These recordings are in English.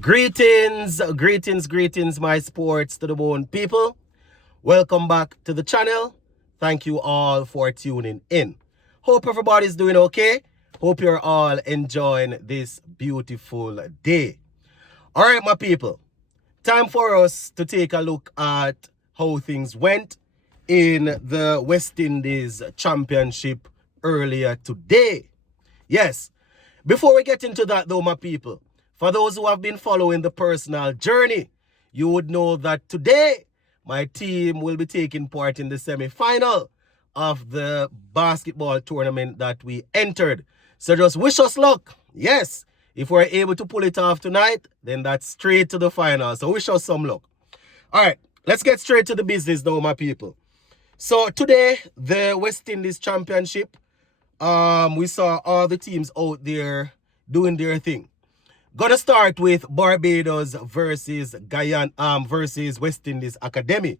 Greetings, my sports to the bone people. Welcome back to the channel. Thank you all for tuning in. Hope everybody's doing okay. Hope you're all enjoying this beautiful day. All right, my people. Time for us to take a look at how things went in the West Indies Championship earlier today. Yes, before we get into that though, my people, for those who have been following the personal journey, you would know that today my team will be taking part in the semi-final of the basketball tournament that we entered. So just wish us luck. Yes, if we're able to pull it off tonight, then that's straight to the final. So wish us some luck. All right, let's get straight to the business though, my people. So today, the West Indies Championship, we saw all the teams out there doing their thing. Gonna start with Barbados versus Guyana versus West Indies Academy.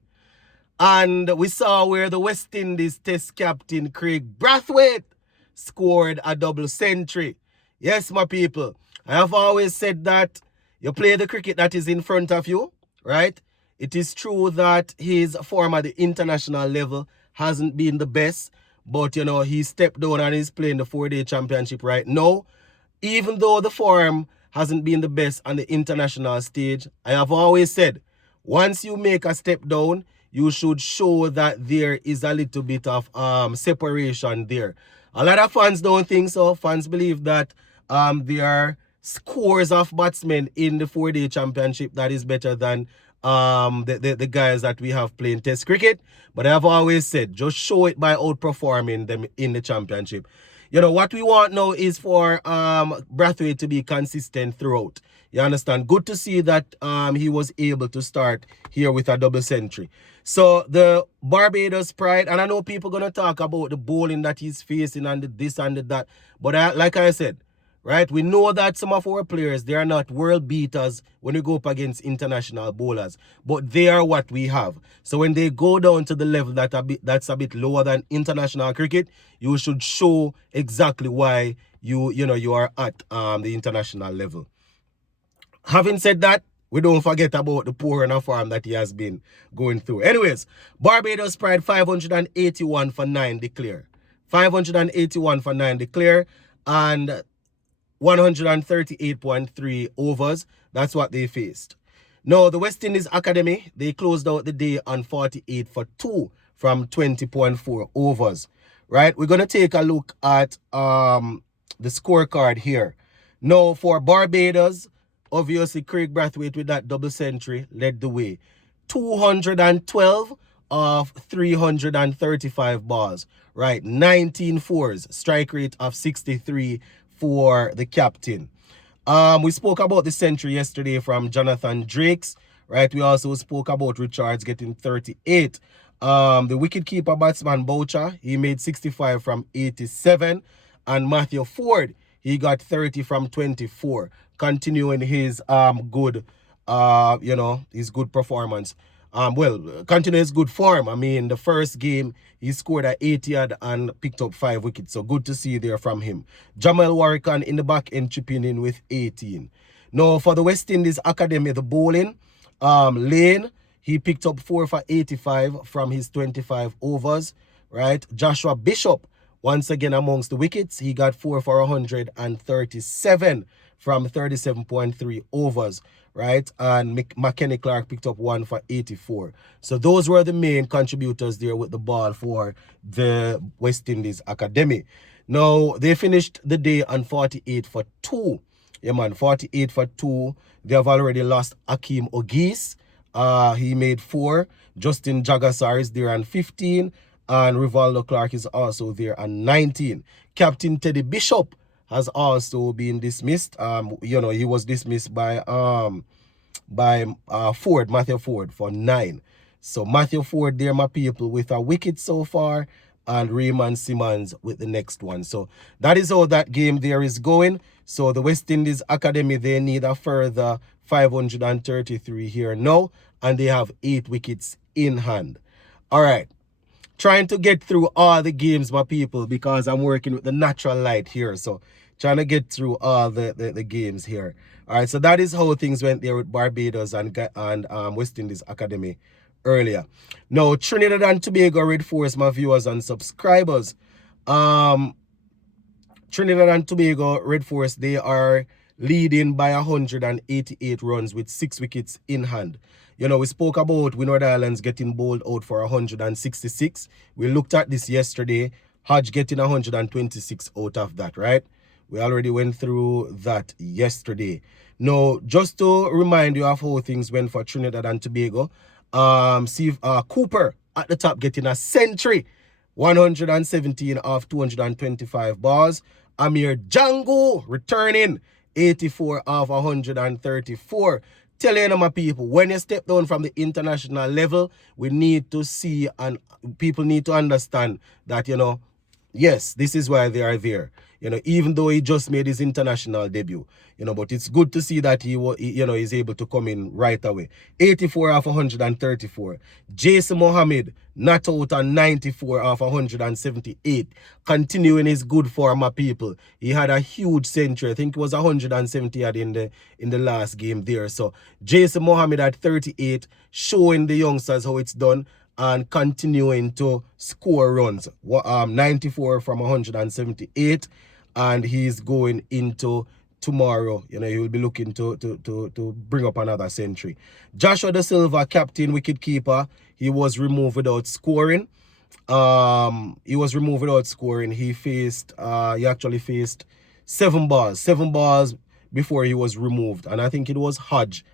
And we saw where the West Indies test captain Craig Brathwaite scored a double century. Yes, my people. I have always said that you play the cricket that is in front of you, right? It is true that his form at the international level hasn't been the best, but you know, he stepped down and he's playing the 4-day championship right now. Even though the form hasn't been the best on the international stage, I have always said, once you make a step down, you should show that there is a little bit of separation there. A lot of fans don't think so. Fans believe that there are scores of batsmen in the 4-day championship that is better than the guys that we have playing test cricket. But I have always said, just show it by outperforming them in the championship. You know, what we want now is for Brathwaite to be consistent throughout. You understand? Good to see that he was able to start here with a double century. So the Barbados pride, and I know people going to talk about the bowling that he's facing and the this and the that. But like I said, right, we know that some of our players, they are not world beaters when we go up against international bowlers, but they are what we have. So when they go down to the level that's a bit lower than international cricket, you should show exactly why you are at the international level. Having said that, we don't forget about the poor and form that he has been going through. Anyways, Barbados pride 581 for 9 declare. 581 for 9 declare, and 138.3 overs. That's what they faced. Now, the West Indies Academy, they closed out the day on 48 for 2 from 20.4 overs. Right? We're going to take a look at the scorecard here. Now, for Barbados, obviously, Craig Brathwaite with that double century led the way. 212 of 335 balls. Right? 19 fours. Strike rate of 63 for the captain. We spoke about the century yesterday from Jonathan Drakes, right? We also spoke about Richards getting 38. The wicketkeeper batsman Boucher, he made 65 from 87. And Matthew Ford, he got 30 from 24, continuing his good performance. Continue his good form. I mean, the first game, he scored at 80 and picked up 5 wickets. So good to see there from him. Jamal Warrican in the back end chipping in with 18. Now, for the West Indies Academy, the bowling, Lane, he picked up 4 for 85 from his 25 overs, right? Joshua Bishop, once again amongst the wickets, he got 4 for 137 from 37.3 overs, right? And McKenny Clark picked up 1 for 84. So those were the main contributors there with the ball for the West Indies Academy. Now, they finished the day on 48 for 2. Yeah, man, 48 for 2. They have already lost Akeem Ogis. He made 4. Justin Jagassar is there on 15. And Rivaldo Clark is also there on 19. Captain Teddy Bishop has also been dismissed. He was dismissed by Matthew Ford for 9. So Matthew Ford there, my people, with a wicket so far, and Raymond Simmons with the next one. So that is how that game there is going. So the West Indies Academy, they need a further 533 here now, and they have 8 wickets in hand. All right. Trying to get through all the games, my people, because I'm working with the natural light here. So trying to get through all the games here. All right, so that is how things went there with Barbados and West Indies Academy earlier. Now, Trinidad and Tobago reinforce my viewers and subscribers. Trinidad and Tobago Red Force, they are leading by 188 runs with 6 wickets in hand. You know, we spoke about Windward Islands getting bowled out for 166. We looked at this yesterday. Hodge getting 126 out of that, right? We already went through that yesterday. Now, just to remind you of how things went for Trinidad and Tobago, see Cooper at the top getting a century, 117 off 225 balls. Amir Django returning 84 off 134. Telling you, my people, when you step down from the international level, we need to see and people need to understand that, you know, yes, this is why they are there. You know, even though he just made his international debut, you know, but it's good to see that he is able to come in right away. 84 off 134. Jason Mohammed not out on 94 off 178. Continuing his good form, my people. He had a huge century. I think it was 170 in the last game there. So Jason Mohammed at 38, showing the youngsters how it's done and continuing to score runs. 94 from 178, and he's going into tomorrow. You know, he will be looking to bring up another century. Joshua Da Silva, captain wicketkeeper, he was removed without scoring. He was removed without scoring. He actually faced 7 balls before he was removed, and I think it was Hodge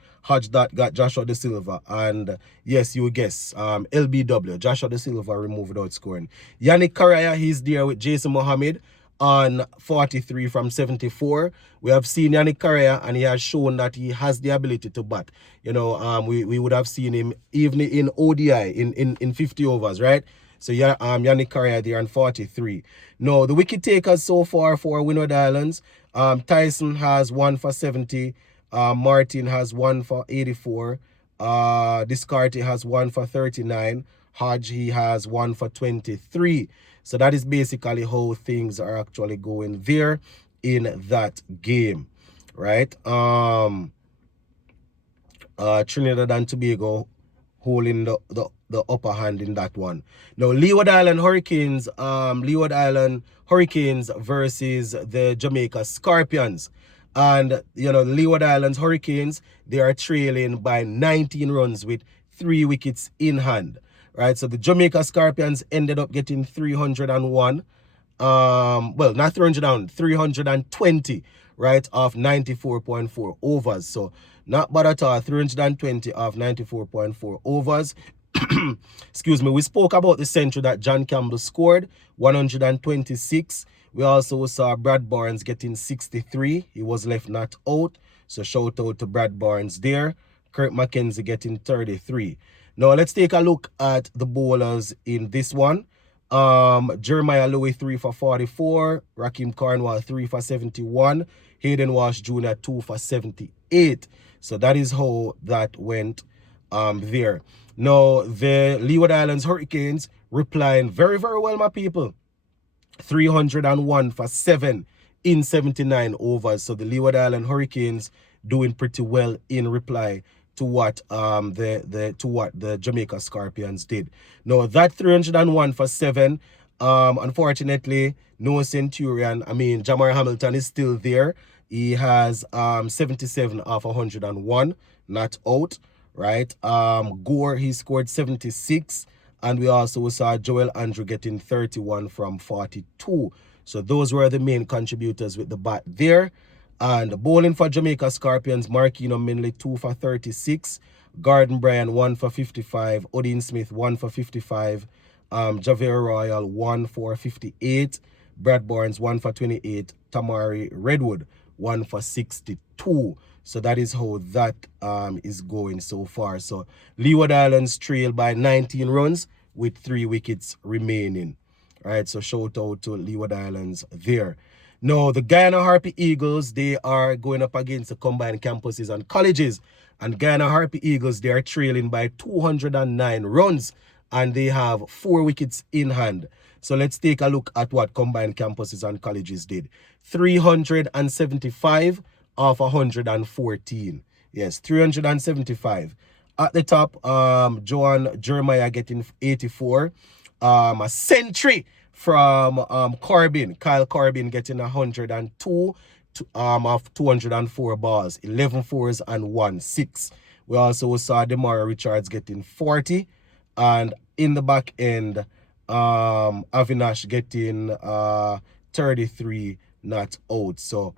that got Joshua Da Silva, and yes, you guess, LBW, Joshua Da Silva removed without scoring. Yannick Karaya, he's there with Jason Mohammed on 43 from 74. We have seen Yannick Karaya, and he has shown that he has the ability to bat. You know, we would have seen him even in ODI in 50 overs, right? So yeah, Yannick Karaya there on 43. Now, the wicket takers so far for Windward Islands, Tyson has 1 for 70. Martin has 1 for 84. Discarty has 1 for 39. Hodge, he has 1 for 23. So that is basically how things are actually going there in that game, right? Trinidad and Tobago holding the upper hand in that one. Now, Leeward Island Hurricanes versus the Jamaica Scorpions. And, you know, the Leeward Islands Hurricanes, they are trailing by 19 runs with 3 wickets in hand, right? So the Jamaica Scorpions ended up getting 301. Well, not 320, right, of 94.4 overs. So not bad at all, 320 of 94.4 overs. Excuse me. We spoke about the century that John Campbell scored, 126. We also saw Brad Barnes getting 63. He was left not out. So shout out to Brad Barnes there. Kirk McKenzie getting 33. Now let's take a look at the bowlers in this one. Jeremiah Louis 3 for 44. Raheem Cornwall 3 for 71. Hayden Walsh Jr. 2 for 78. So that is how that went there. Now, the Leeward Islands Hurricanes replying very, very well, my people. 301 for 7 in 79 overs. So the Leeward Island Hurricanes doing pretty well in reply to what the Jamaica Scorpions did. Now, that 301 for 7, unfortunately, no Centurion. I mean, Jamar Hamilton is still there. He has 77 off 101, not out, right? Gore, he scored 76. And we also saw Joel Andrew getting 31 from 42. So those were the main contributors with the bat there. And bowling for Jamaica Scorpions, Marquino Minley 2 for 36. Gordon Bryan 1 for 55. Odin Smith 1 for 55. Javier Royal 1 for 58. Brad Barnes 1 for 28. Tamari Redwood 1 for 62. So that is how that is going so far. So Leeward Islands trail by 19 runs with 3 wickets remaining. All right, so shout out to Leeward Islands there. Now, the Guyana Harpy Eagles, they are going up against the combined campuses and colleges. And Guyana Harpy Eagles, they are trailing by 209 runs. And they have 4 wickets in hand. So let's take a look at what combined campuses and colleges did. 375 of 114. Yes, 375. At the top, Joan Jeremiah getting 84. A century from Kyle Corbin getting 102 of 204 balls, 11 fours and 1 6. We also saw Demario Richards getting 40, and in the back end, Avinash getting 33 not out. So,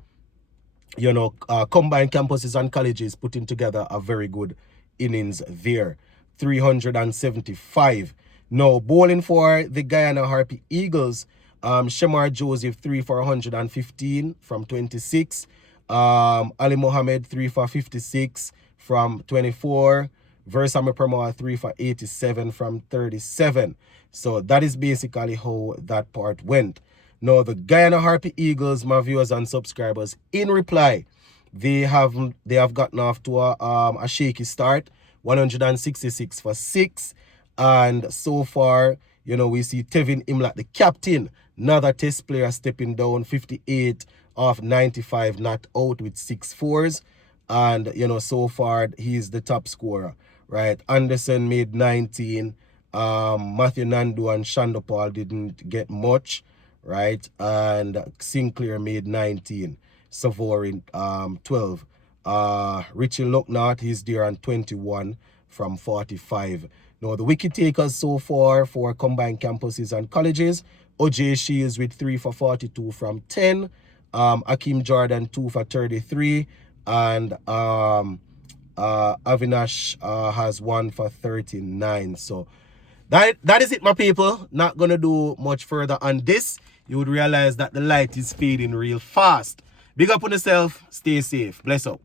combined campuses and colleges putting together a very good innings there. 375. Now, bowling for the Guyana Harpy Eagles, Shemar Joseph 3 for 115 from 26. Ali Mohammed 3 for 56 from 24. Versame Permawa 3 for 87 from 37. So that is basically how that part went. Now, the Guyana Harpy Eagles, my viewers and subscribers, in reply, they have gotten off to a shaky start, 166 for 6. And so far, we see Tevin Imlat, the captain, another test player, stepping down, 58 off 95, not out with 6 fours. And, so far, he's the top scorer, right? Anderson made 19. Matthew Nandu and Shandopal didn't get much, right? And Sinclair made 19. Savorin 12. Richie Lucknott, he's there on 21 from 45. Now, the wicket takers so far for combined campuses and colleges, OJ Shields with 3 for 42 from 10. Akeem Jordan 2 for 33. And Avinash has 1 for 39. So that is it, my people. Not going to do much further on this. You would realize that the light is fading real fast. Big up on yourself. Stay safe. Bless up.